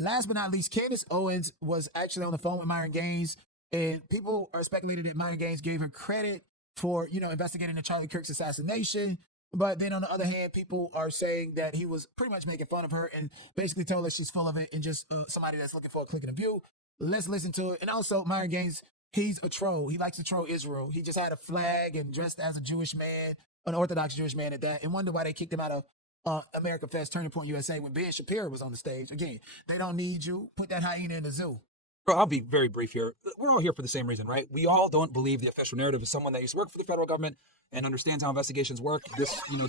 last but not least, Candace Owens was actually on the phone with Myron Gaines, and people are speculating that Myron Gaines gave her credit for, investigating the Charlie Kirk's assassination. But then on the other hand, people are saying that he was pretty much making fun of her and basically told her she's full of it and just somebody that's looking for a click and a view. Let's listen to it. And also, Myron Gaines, he's a troll. He likes to troll Israel. He just had a flag and dressed as a Jewish man, an Orthodox Jewish man at that, and wonder why they kicked him out of America Fest Turning Point USA when Ben Shapiro was on the stage. Again, they don't need you. Put that hyena in the zoo. Bro, I'll be very brief here. We're all here for the same reason, right? We all don't believe the official narrative is someone that used to work for the federal government and understands how investigations work. The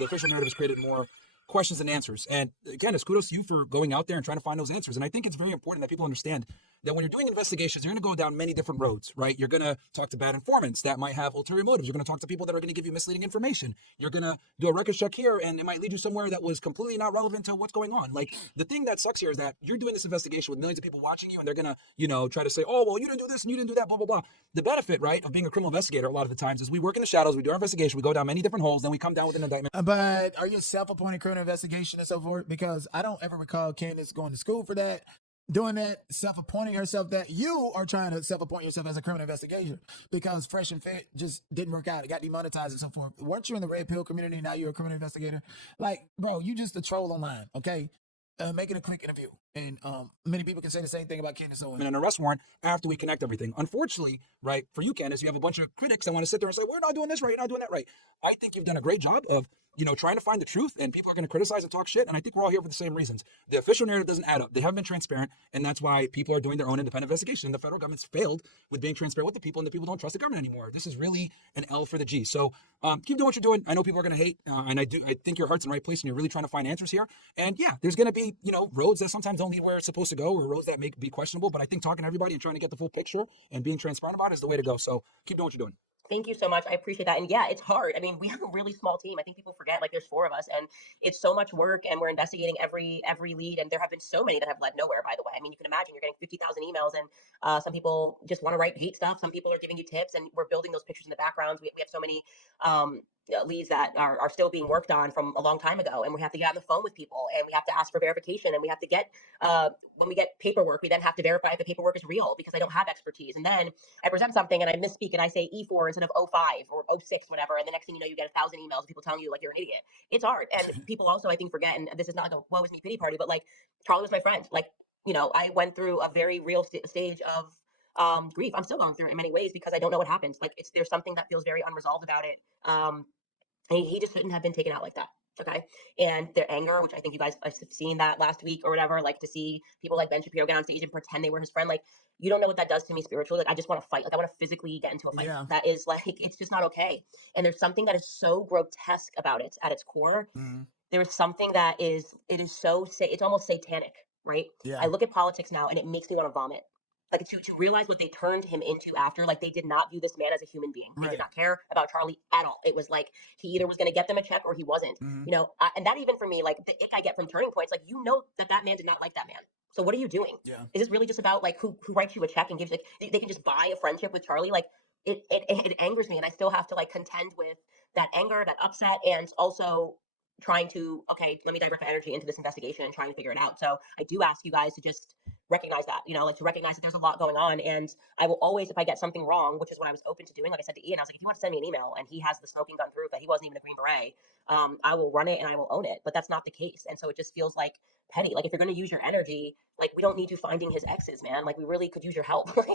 official narrative has created more questions than answers. And again, it's kudos to you for going out there and trying to find those answers. And I think it's very important that people understand that when you're doing investigations, you're going to go down many different roads, right? You're going to talk to bad informants that might have ulterior motives. You're going to talk to people that are going to give you misleading information. You're going to do a record check here, and it might lead you somewhere that was completely not relevant to what's going on. Like, the thing that sucks here is that you're doing this investigation with millions of people watching you, and they're going to, try to say, oh, well, you didn't do this and you didn't do that, blah, blah, blah. The benefit, right, of being a criminal investigator a lot of the times is we work in the shadows, we do our investigation, we go down many different holes, then we come down with an indictment. But are you a self-appointed criminal investigation and so forth? Because I don't ever recall Candace going to school for that, doing that, self-appointing herself that. You are trying to self-appoint yourself as a criminal investigator because Fresh and Fit just didn't work out. It got demonetized and so forth. Weren't you in the red pill community? Now you're a criminal investigator. Like, bro, you just a troll online, okay? Making a quick interview. And many people can say the same thing about Candace Owens. And an arrest warrant after we connect everything. Unfortunately, right, for you, Candace, you have a bunch of critics that want to sit there and say, we're not doing this right, you're not doing that right. I think you've done a great job of, trying to find the truth, and people are going to criticize and talk shit. And I think we're all here for the same reasons. The official narrative doesn't add up. They haven't been transparent, and that's why people are doing their own independent investigation. And the federal government's failed with being transparent with the people, and the people don't trust the government anymore. This is really an L for the G. So keep doing what you're doing. I know people are going to hate, and I think your heart's in the right place, and you're really trying to find answers here. And yeah, there's going to be, roads that sometimes don't lead where it's supposed to go, or roads that may be questionable. But I think talking to everybody and trying to get the full picture and being transparent about it is the way to go. So keep doing what you're doing. Thank you so much. I appreciate that. And yeah, it's hard. I mean, we have a really small team. I think people forget, like, there's 4 of us, and it's so much work, and we're investigating every lead. And there have been so many that have led nowhere, by the way. I mean, you can imagine you're getting 50,000 emails, and some people just want to write hate stuff. Some people are giving you tips, and we're building those pictures in the backgrounds. We have so many leads that are still being worked on from a long time ago, and we have to get on the phone with people, and we have to ask for verification, and we have to get when we get paperwork, we then have to verify if the paperwork is real, because I don't have expertise. And then I present something and I misspeak and I say E4 instead of O5 or O6, whatever, and the next thing you know, you get 1,000 emails of people telling you like you're an idiot. It's hard. And people also, I think, forget, and this is not like a woe is me pity party, but like, Charlie was my friend. Like, I went through a very real stage of grief. I'm still going through it in many ways because I don't know what happens. Like, there's something that feels very unresolved about it. And he just shouldn't have been taken out like that. Okay. And their anger, which I think you guys have seen that last week or whatever, like, to see people like Ben Shapiro get on stage and pretend they were his friend. Like, you don't know what that does to me spiritually. Like, I just want to fight. Like, I want to physically get into a fight. Yeah. That is like, it's just not okay. And there's something that is so grotesque about it at its core. Mm-hmm. There is something that it's almost satanic, right? Yeah. I look at politics now and it makes me want to vomit. Like, to realize what they turned him into after, like, they did not view this man as a human being. They Right. did not care about Charlie at all. It was like, he either was going to get them a check or he wasn't, Mm-hmm. and that, even for me, like, the ick I get from turning points, like, that man did not like that man. So what are you doing? Yeah. Is this really just about, like, who writes you a check and gives, like, they can just buy a friendship with Charlie? Like, it angers me, and I still have to, like, contend with that anger, that upset, and also trying to, okay, let me divert my energy into this investigation and try and figure it out. So I do ask you guys to just recognize that, like, to recognize that there's a lot going on. And I will always, if I get something wrong, which is what I was open to doing, like I said to Ian, I was like, if you want to send me an email and he has the smoking gun proof that he wasn't even a Green Beret, I will run it and I will own it. But that's not the case. And so it just feels like petty. Like, if you're going to use your energy, like, we don't need you finding his exes, man. Like, we really could use your help. Like,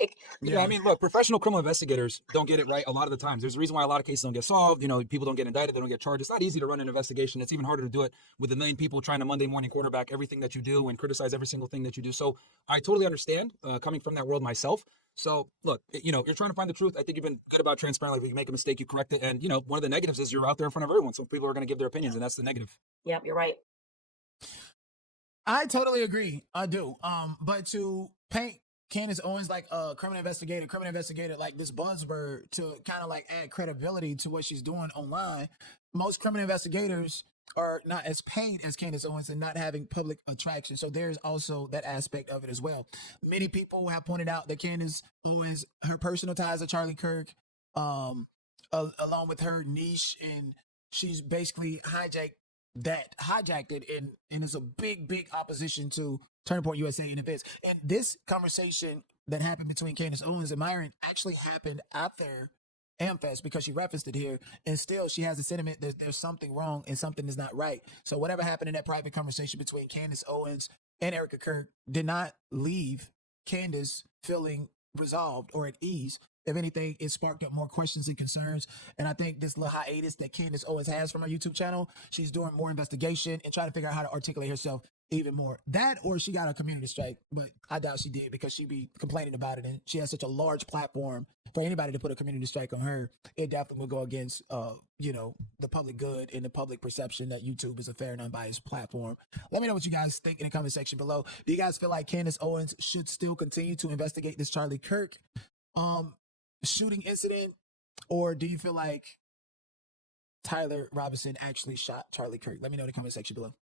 like. Yeah, I mean, look, professional criminal investigators don't get it right a lot of the times. There's a reason why a lot of cases don't get solved. People don't get indicted, they don't get charged. It's not easy to run an investigation. It's even harder to do it with a million people trying to Monday morning quarterback everything that you do and criticize every single thing that you do. So I totally understand coming from that world myself. So look, you're trying to find the truth. I think you've been good about transparent. Like, if you make a mistake, you correct it. And, one of the negatives is you're out there in front of everyone. So people are going to give their opinions, and that's the negative. Yep, you're right. I totally agree. I do. But to paint Candace Owens like a criminal investigator, like this buzzword to kind of like add credibility to what she's doing online, most criminal investigators are not as paid as Candace Owens and not having public attraction. So there's also that aspect of it as well. Many people have pointed out that Candace Owens, her personal ties to Charlie Kirk, along with her niche, and she's basically hijacked it, and it's a big opposition to Turning Point USA and events. And this conversation that happened between Candace Owens and Myron actually happened after AmFest because she referenced it here. And still, she has the sentiment that there's something wrong and something is not right. So whatever happened in that private conversation between Candace Owens and Erica Kirk did not leave Candace feeling resolved or at ease. If anything, it sparked up more questions and concerns. And I think this little hiatus that Candace Owens has from her YouTube channel, she's doing more investigation and trying to figure out how to articulate herself even more. That or she got a community strike, but I doubt she did because she'd be complaining about it. And she has such a large platform for anybody to put a community strike on her. It definitely would go against, the public good and the public perception that YouTube is a fair and unbiased platform. Let me know what you guys think in the comment section below. Do you guys feel like Candace Owens should still continue to investigate this Charlie Kirk shooting incident, or do you feel like Tyler Robinson actually shot Charlie Kirk? Let me know in the comment section below.